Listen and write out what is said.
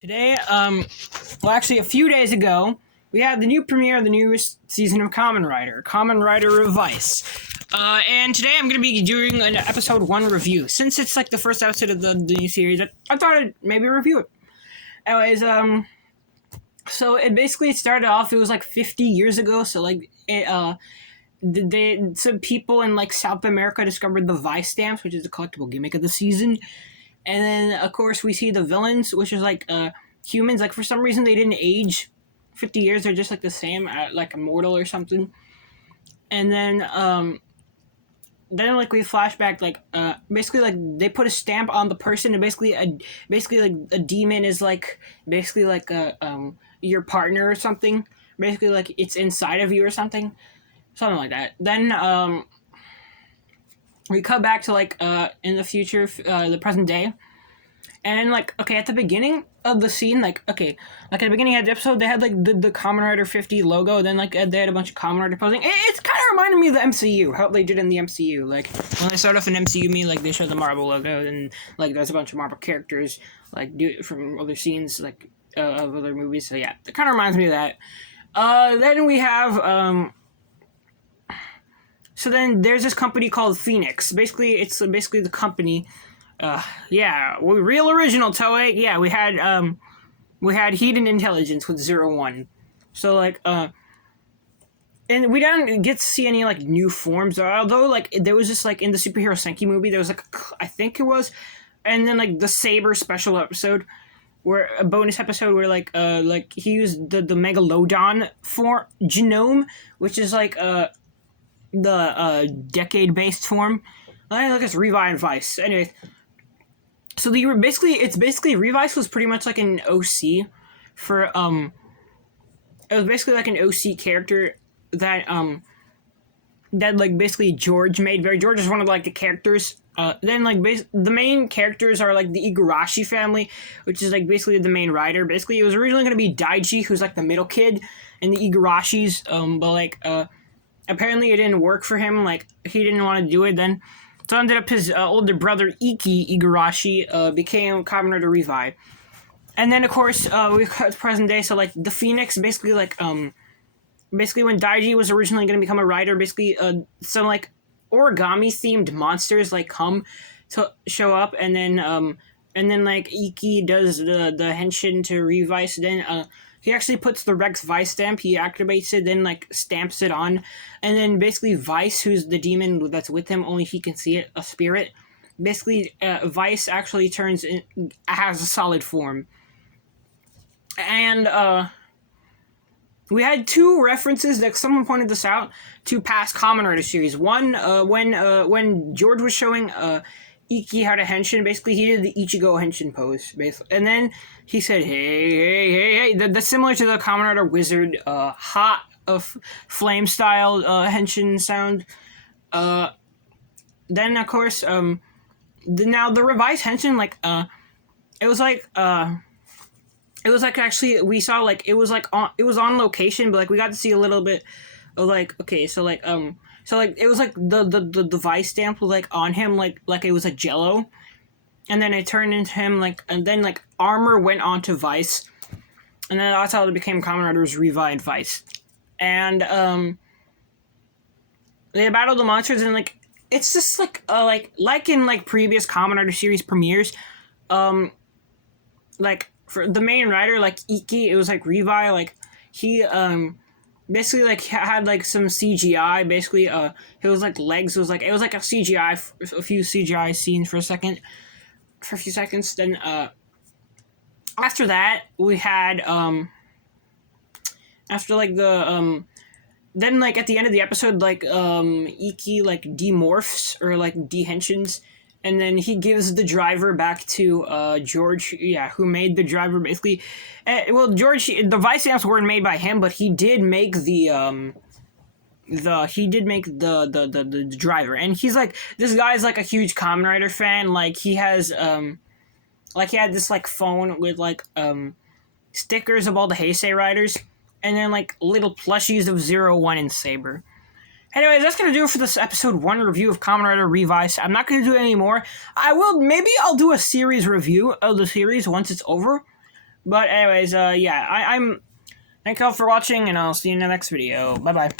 Today, well, actually, a few days ago, we had the new premiere of the newest season of Kamen Rider Revice. And today I'm going to be doing an episode 1 review. Since it's like the first episode of the new series, I thought I'd maybe review it. Anyways, so it basically started off, it was like 50 years ago, so like, some people in like South America discovered the Vice stamps, which is a collectible gimmick of the season. And then, of course, we see the villains, which is like humans. Like, for some reason, they didn't age 50 years. They're just like the same, like immortal or something. And then like we flashback, like basically like they put a stamp on the person, and basically like a demon is like basically like your partner or something. Basically, like it's inside of you or something like that. Then we cut back to like in the future, the present day, and like okay, at the beginning of the scene, like okay, like at the beginning of the episode, they had like the Kamen Rider 50 logo. Then like they had a bunch of Kamen Rider posing. It's kind of reminded me of the MCU, how they did in the MCU. Like when they start off in MCU, like they show the Marvel logo, and like there's a bunch of Marvel characters like from other scenes, like of other movies. So yeah, it kind of reminds me of that. Then we have So then there's this company called Phoenix. Basically, it's basically the company. Real original Toei. Yeah, we had Hidden Intelligence with 01. So like and we didn't get to see any like new forms. Although like there was just like in the superhero Senki movie, there was like I think it was, and then like the Saber special episode, where a bonus episode where like he used the Megalodon for genome, which is like the decade-based form. I look, it's Revice. Anyway, so it's basically Revice was pretty much like an OC for it was basically like an OC character that like basically George made. George is one of like the characters. Then like the main characters are like the Igarashi family, which is like basically the main rider. Basically, it was originally going to be Daiji, who's like the middle kid, and the Igarashis. But like apparently it didn't work for him. Like he didn't want to do it then. So ended up his older brother Iki Igarashi became Kamen Rider Revive. And then of course we cut to present day. So like the Phoenix basically like basically when Daiji was originally going to become a rider, basically some like origami themed monsters like come to show up, and then like Iki does the henshin to Revice. Then he actually puts the Rex Vice stamp, he activates it, then like stamps it on, and then basically Vice, who's the demon that's with him, only he can see it, a spirit. Basically, Vice actually has a solid form. And we had two references that someone pointed this out to past Kamen Rider series. One, when George was showing Iki how to henshin, basically he did the Ichigo henshin pose, basically, and then he said, "Hey." That's similar to the Kamen Rider Wizard hot of flame style henshin sound. Then of course now the revised henshin, like it was like actually we saw like it was on location, but like we got to see a little bit of like okay, so like it was like the Vice stamp was like on him like it was a jello, and then it turned into him like, and then like armor went onto Vice, and then that's how it became Kamen Riders Revive Vice. And they battled the monsters, and like it's just like in like previous Kamen Rider series premieres, like for the main rider like Iki, it was like Revive, like he basically like had like some CGI. Basically it was like legs, it was like a CGI, a few CGI scenes for a few seconds. Then after that we had after like the then like at the end of the episode, like Iki like demorphs or like dehensions, and then he gives the driver back to George, who made the driver basically. George, the Vice stamps weren't made by him, but he did make the driver, and he's like, this guy's like a huge Kamen Rider fan. Like he has like he had this like phone with like stickers of all the Heisei riders, and then like little plushies of 01 and Saber. Anyways, that's going to do it for this episode 1 review of Kamen Rider Revice. I'm not going to do it anymore. I'll do a series review of the series once it's over. But anyways, yeah, I'm. Thank you all for watching, and I'll see you in the next video. Bye bye.